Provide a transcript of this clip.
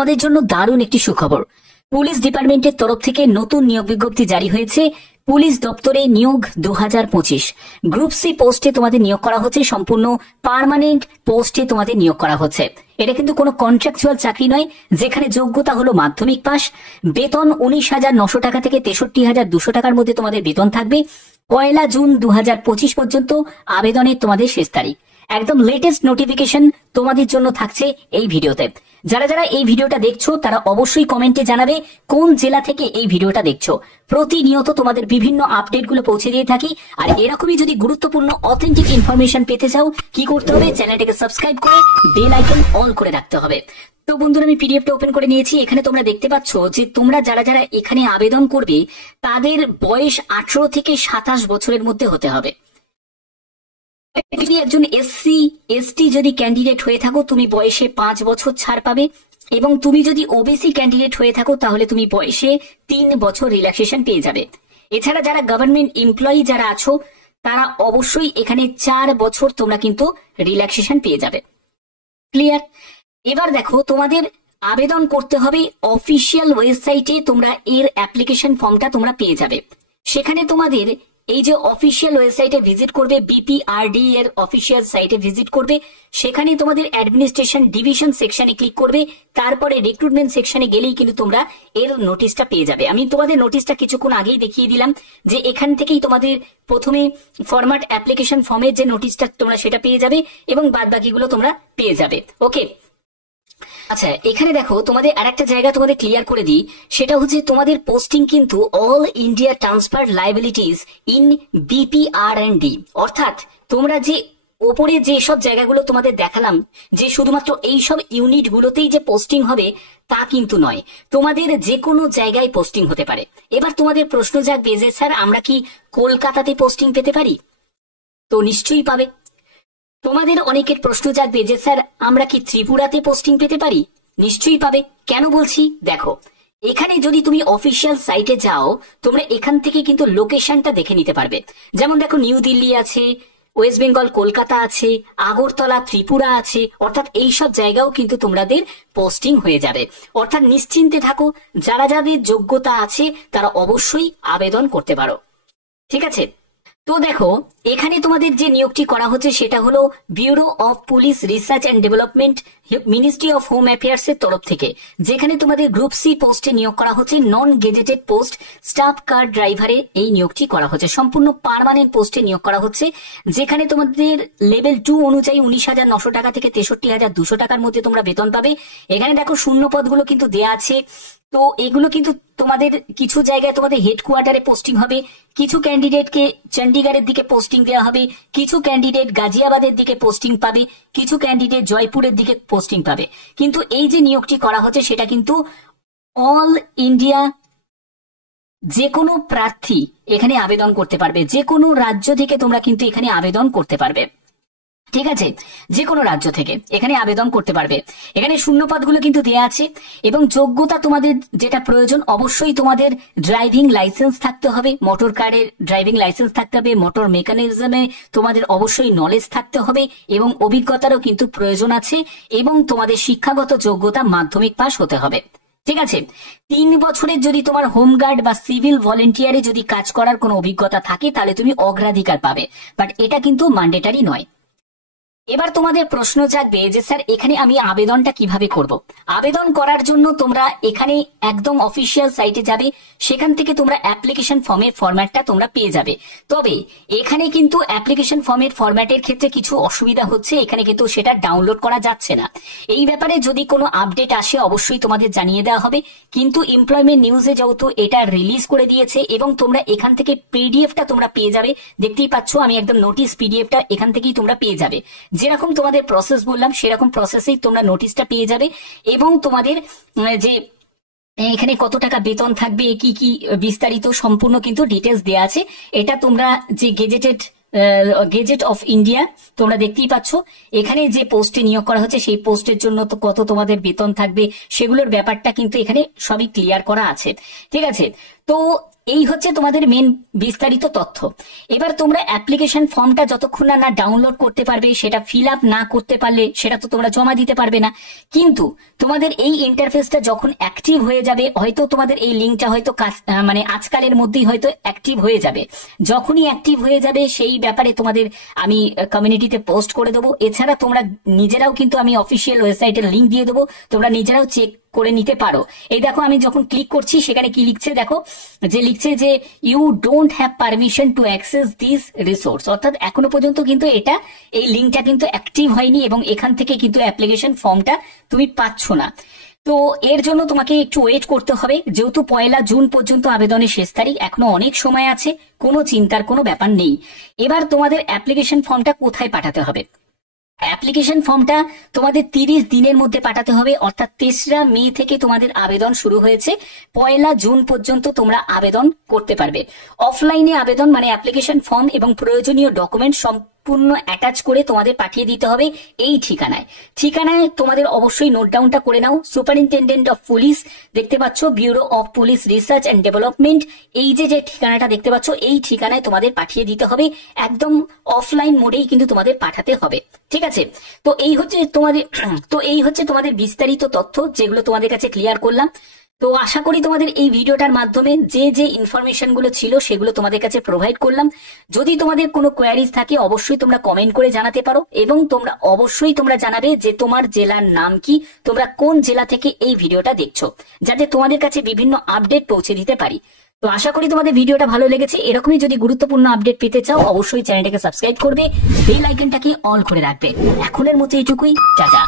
তোমাদের জন্য দারুণ একটি সুখবর। পুলিশ ডিপার্টমেন্টের তরফ থেকে নতুন নিয়োগ বিজ্ঞপ্তি জারি হয়েছে। পুলিশ দপ্তরে নিয়োগ 2025 গ্রুপ সি পোস্টে তোমাদের নিয়োগ করা হচ্ছে, সম্পূর্ণ পার্মানেন্ট পোস্টে তোমাদের নিয়োগ করা হচ্ছে। এটা কিন্তু কোনো কন্ট্রাকচুয়াল চাকরি নয়, যেখানে যোগ্যতা হলো মাধ্যমিক পাস। বেতন 19,900 টাকা থেকে 63,200 টাকার মধ্যে তোমাদের বেতন থাকবে। 1 জুন 2025 পর্যন্ত আবেদনের তোমাদের শেষ তারিখ। একদম লেটেস্ট নোটিফিকেশন তোমাদের জন্য থাকছে এই ভিডিওতে। যারা যারা এই ভিডিওটা দেখছো তারা অবশ্যই কমেন্টে জানাবে কোন জেলা থেকে এই ভিডিওটা দেখছো। প্রতিনিয়ত তোমাদের বিভিন্ন আপডেটগুলো পৌঁছে দিয়ে থাকি। আর এরকমই যদি গুরুত্বপূর্ণ অথেন্টিক ইনফরমেশন পেতে চাও, কি করতে হবে? চ্যানেলটাকে সাবস্ক্রাইব করে বেল আইকন অল করে রাখতে হবে। তো বন্ধুরা, আমি পিডিএফটা ওপেন করে নিয়েছি। এখানে তোমরা দেখতে পাচ্ছ যে তোমরা যারা যারা এখানে আবেদন করবে তাদের বয়স 18 থেকে 27 বছরের মধ্যে হতে হবে। যদি একজন এসসি এসটি যদি ক্যান্ডিডেট হয়ে থাকো, তুমি বয়সে 5 বছর ছাড় পাবে। এবং তুমি যদি ওবিসি ক্যান্ডিডেট হয়ে থাকো, তাহলে তুমি বয়সে 3 বছর রিল্যাক্সেশন পেয়ে যাবে। এছাড়া যারা গভর্নমেন্ট এমপ্লয়ি যারা আছো, তারা অবশ্যই এখানে 4 বছর তোমরা কিন্তু রিল্যাক্সেশন পেয়ে যাবে। ক্লিয়ার? এবার দেখো, তোমাদের আবেদন করতে হবে অফিসিয়াল ওয়েবসাইটে। তোমরা এর অ্যাপ্লিকেশন ফর্মটা তোমরা পেয়ে যাবে। সেখানে তোমাদের এই যে অফিসিয়াল ওয়েবসাইটে ভিজিট করবে, বিপিআরডি এর অফিসিয়াল সাইটে ভিজিট করবে। সেখানে তোমাদের অ্যাডমিনিস্ট্রেশন ডিভিশন সেকশনে ক্লিক করবে। তারপরে রিক্রুটমেন্ট সেকশনে গেলেই কিন্তু তোমরা এর নোটিশটা পেয়ে যাবে। আমি তোমাদের নোটিশটা কিছুক্ষণ আগেই দেখিয়ে দিলাম যে এখান থেকেই তোমাদের প্রথমে ফরম্যাট অ্যাপ্লিকেশন ফর্মের যে নোটিশটা তোমরা সেটা পেয়ে যাবে এবং বাদ বাকিগুলো তোমরা পেয়ে যাবে। ওকে, আচ্ছা, এখানে দেখো তোমাদের আরেকটা জায়গা তোমাদের ক্লিয়ার করে দিই। সেটা হচ্ছে তোমাদের পোস্টিং কিন্তু all India transfer liabilities in BPRND. অর্থাৎ তোমরা যে ওপরে যে সব জায়গাগুলো তোমাদের দেখালাম যে শুধুমাত্র এই সব ইউনিট গুলোতেই যে পোস্টিং হবে তা কিন্তু নয়, তোমাদের যে কোনো জায়গায় পোস্টিং হতে পারে। এবার তোমাদের প্রশ্ন জাগবে যে স্যার, আমরা কি কলকাতাতে পোস্টিং পেতে পারি? তো নিশ্চয়ই পাবে। তোমাদের অনেকের প্রশ্ন জাগবে যে স্যার, আমরা কি ত্রিপুরাতে পোস্টিং পেতে পারি? নিশ্চয়ই পাবে। কেন বলছি? দেখো, এখানে যদি তুমি অফিসিয়াল সাইটে যাও, তোমরা এখান থেকে কিন্তু লোকেশনটা দেখে নিতে পারবে। যেমন দেখো, নিউ দিল্লি আছে, ওয়েস্ট বেঙ্গল কলকাতা আছে, আগরতলা ত্রিপুরা আছে। অর্থাৎ এই সব জায়গাও কিন্তু তোমাদের পোস্টিং হয়ে যাবে। অর্থাৎ নিশ্চিন্তে থাকো, যারা যাদের যোগ্যতা আছে তারা অবশ্যই আবেদন করতে পারো। ঠিক আছে? তো দেখো, এখানে তোমাদের যে নিয়োগটি করা হচ্ছে সেটা হলো bureau of police research and development, ministry of home affairs এর তরফ থেকে, যেখানে তোমাদের গ্রুপ সি পোস্টে নিয়োগ করা হচ্ছে। Non gazetted post staff car ড্রাইভারে এই নিয়োগটি করা হচ্ছে। সম্পূর্ণ পার্মানেন্ট পোস্টে নিয়োগ করা হচ্ছে, যেখানে তোমাদের লেভেল 2 অনুযায়ী 19,900 টাকা থেকে 63,200 টাকার মধ্যে তোমরা বেতন পাবে। এখানে দেখো শূন্য পদগুলো কিন্তু দেয়া আছে। তো এগুলো কিন্তু তোমাদের কিছু জায়গায় তোমাদের হেডকোয়ার্টারে পোস্টিং হবে, কিছু ক্যান্ডিডেটকে চণ্ডীগড়ের দিকে পোস্টিং দেওয়া হবে, কিছু ক্যান্ডিডেট গাজিয়াবাদের দিকে পোস্টিং পাবে, কিছু ক্যান্ডিডেট জয়পুরের দিকে পোস্টিং পাবে। কিন্তু এই যে নিয়োগটি করা হচ্ছে সেটা কিন্তু অল ইন্ডিয়া যে কোনো প্রার্থী এখানে আবেদন করতে পারবে। যে কোনো রাজ্য থেকে তোমরা কিন্তু এখানে আবেদন করতে পারবে। ঠিক আছে? যে কোনো রাজ্য থেকে এখানে আবেদন করতে পারবে। এখানে শূন্যপদগুলো কিন্তু দেয়া আছে। এবং যোগ্যতা তোমাদের যেটা প্রয়োজন, অবশ্যই তোমাদের ড্রাইভিং লাইসেন্স থাকতে হবে, মোটর কারের ড্রাইভিং লাইসেন্স থাকতে হবে, মোটর মেকানিজমে তোমাদের অবশ্যই নলেজ থাকতে হবে এবং অভিজ্ঞতারও কিন্তু প্রয়োজন আছে। এবং তোমাদের শিক্ষাগত যোগ্যতা মাধ্যমিক পাস হতে হবে। ঠিক আছে? 3 বছরের যদি তোমার হোমগার্ড বা সিভিল ভলেন্টিয়ারে যদি কাজ করার কোনো অভিজ্ঞতা থাকে তাহলে তুমি অগ্রাধিকার পাবে, বাট এটা কিন্তু ম্যান্ডেটারি নয়। এবার তোমাদের প্রশ্ন জাগবে যে স্যার, এখানে আমি আবেদনটা কিভাবে করব? আবেদন করার জন্য তোমরা এখানে একদম অফিসিয়াল সাইটে যাবে। সেখান থেকে তোমরা অ্যাপ্লিকেশন ফর্মের ফরম্যাটটা তোমরা পেয়ে যাবে। তবে এখানে কিন্তু অ্যাপ্লিকেশন ফর্মের ফরম্যাটের ক্ষেত্রে কিছু অসুবিধা হচ্ছে, এখানে কিন্তু সেটা ডাউনলোড করা যাচ্ছে না। এই ব্যাপারে যদি কোনো আপডেট আসে অবশ্যই তোমাদের জানিয়ে দেওয়া হবে। কিন্তু এমপ্লয়মেন্ট নিউজে যেহেতু এটা রিলিজ করে দিয়েছে এবং তোমরা এখান থেকে পিডিএফটা তোমরা পেয়ে যাবে। দেখতেই পাচ্ছ, আমি একদম নোটিশ পিডিএফটা এখান থেকেই তোমরা পেয়ে যাবে। যেরকম তোমাদের প্রসেস বললাম সেরকম প্রসেসেই তোমরা নোটিশটা পেয়ে যাবে। এবং তোমাদের যে এখানে কত টাকা বেতন থাকবে, কি কি বিস্তারিত সম্পূর্ণ কিন্তু ডিটেলস দেওয়া আছে। এটা তোমরা যে গেজেট অফ ইন্ডিয়া তোমরা দেখতেই পাচ্ছ। এখানে যে পোস্টে নিয়োগ করা হচ্ছে সেই পোস্টের জন্য তো কত তোমাদের বেতন থাকবে সেগুলোর ব্যাপারটা কিন্তু এখানে সবই ক্লিয়ার করা আছে। ঠিক আছে? তো এই হচ্ছে তোমাদের মেন বিস্তারিত তথ্য। এবার তোমরা অ্যাপ্লিকেশন ফর্মটা যতক্ষণ না ডাউনলোড করতে পারবে, সেটা ফিল আপ না করতে পারলে সেটা তো তোমরা জমা দিতে পারবে না। কিন্তু তোমাদের এই ইন্টারফেসটা যখন অ্যাক্টিভ হয়ে যাবে, হয়তো তোমাদের এই লিঙ্কটা হয়তো মানে আজকালের মধ্যেই হয়তো অ্যাক্টিভ হয়ে যাবে। যখনই অ্যাক্টিভ হয়ে যাবে সেই ব্যাপারে তোমাদের আমি কমিউনিটিতে পোস্ট করে দেবো। এছাড়া তোমরা নিজেরাও কিন্তু আমি অফিসিয়াল ওয়েবসাইটের লিঙ্ক দিয়ে দেবো, তোমরা নিজেরাও চেক করে নিতে পারো। এই দেখো আমি যখন ক্লিক করছি সেখানে কি লিখছে দেখো, যে লিখছে যে you don't have permission to access this resource, অর্থাৎ এখনো পর্যন্ত কিন্তু এটা এই লিঙ্কটা কিন্তু অ্যাক্টিভ হয়নি এবং এখান থেকে কিন্তু অ্যাপ্লিকেশন ফর্মটা তুমি পাচ্ছ না। তো এর জন্য তোমাকে একটু ওয়েট করতে হবে, যেহেতু 1 জুন পর্যন্ত আবেদনের শেষ তারিখ, এখনো অনেক সময় আছে, কোনো চিন্তার কোনো ব্যাপার নেই। এবার তোমাদের অ্যাপ্লিকেশন ফর্মটা কোথায় পাঠাতে হবে? অ্যাপ্লিকেশন ফর্মটা তোমাদের 30 দিনের মধ্যে পাঠাতে হবে, অর্থাৎ 3রা মে থেকে তোমাদের আবেদন শুরু হয়েছে, 1 জুন পর্যন্ত তোমরা আবেদন করতে পারবে। অফলাইনে আবেদন মানে অ্যাপ্লিকেশন ফর্ম এবং প্রয়োজনীয় ডকুমেন্ট সম্পূর্ণ অ্যাটাচ করে তোমাদের পাঠিয়ে দিতে হবে এই ঠিকানায় তোমাদের অবশ্যই নোট ডাউনটা করে নাও। সুপারিনটেন্ডেন্ট অফ পুলিশ, দেখতে পাচ্ছ bureau of police research and development, এই যে ঠিকানাটা দেখতে পাচ্ছ এই ঠিকানায় তোমাদের পাঠিয়ে দিতে হবে। একদম অফলাইন মোডেই কিন্তু তোমাদের পাঠাতে হবে, ঠিক আছে? তো এই হচ্ছে তোমাদের বিস্তারিত তথ্য, যেগুলো তোমাদের কাছে ক্লিয়ার করলাম। তো আশা করি তোমাদের এই ভিডিওটার মাধ্যমে যে ইনফরমেশন গুলো ছিল সেগুলো তোমাদের কাছে প্রোভাইড করলাম। যদি তোমাদের কোনো কোয়ারিজ থাকে অবশ্যই তোমরা কমেন্ট করে জানাতে পারো, এবং তোমরা জানাবে যে তোমার জেলার নাম কি, তোমরা কোন জেলা থেকে এই ভিডিওটা দেখছো, যাতে তোমাদের কাছে বিভিন্ন আপডেট পৌঁছে দিতে পারি। তো আশা করি তোমাদের ভিডিওটা ভালো লেগেছে। এরকমই যদি গুরুত্বপূর্ণ আপডেট পেতে চাও অবশ্যই চ্যানেলটাকে সাবস্ক্রাইব করবে, বেল আইকনটাকে অল করে রাখবে। এখনের মতো এইটুকুই, টাটা।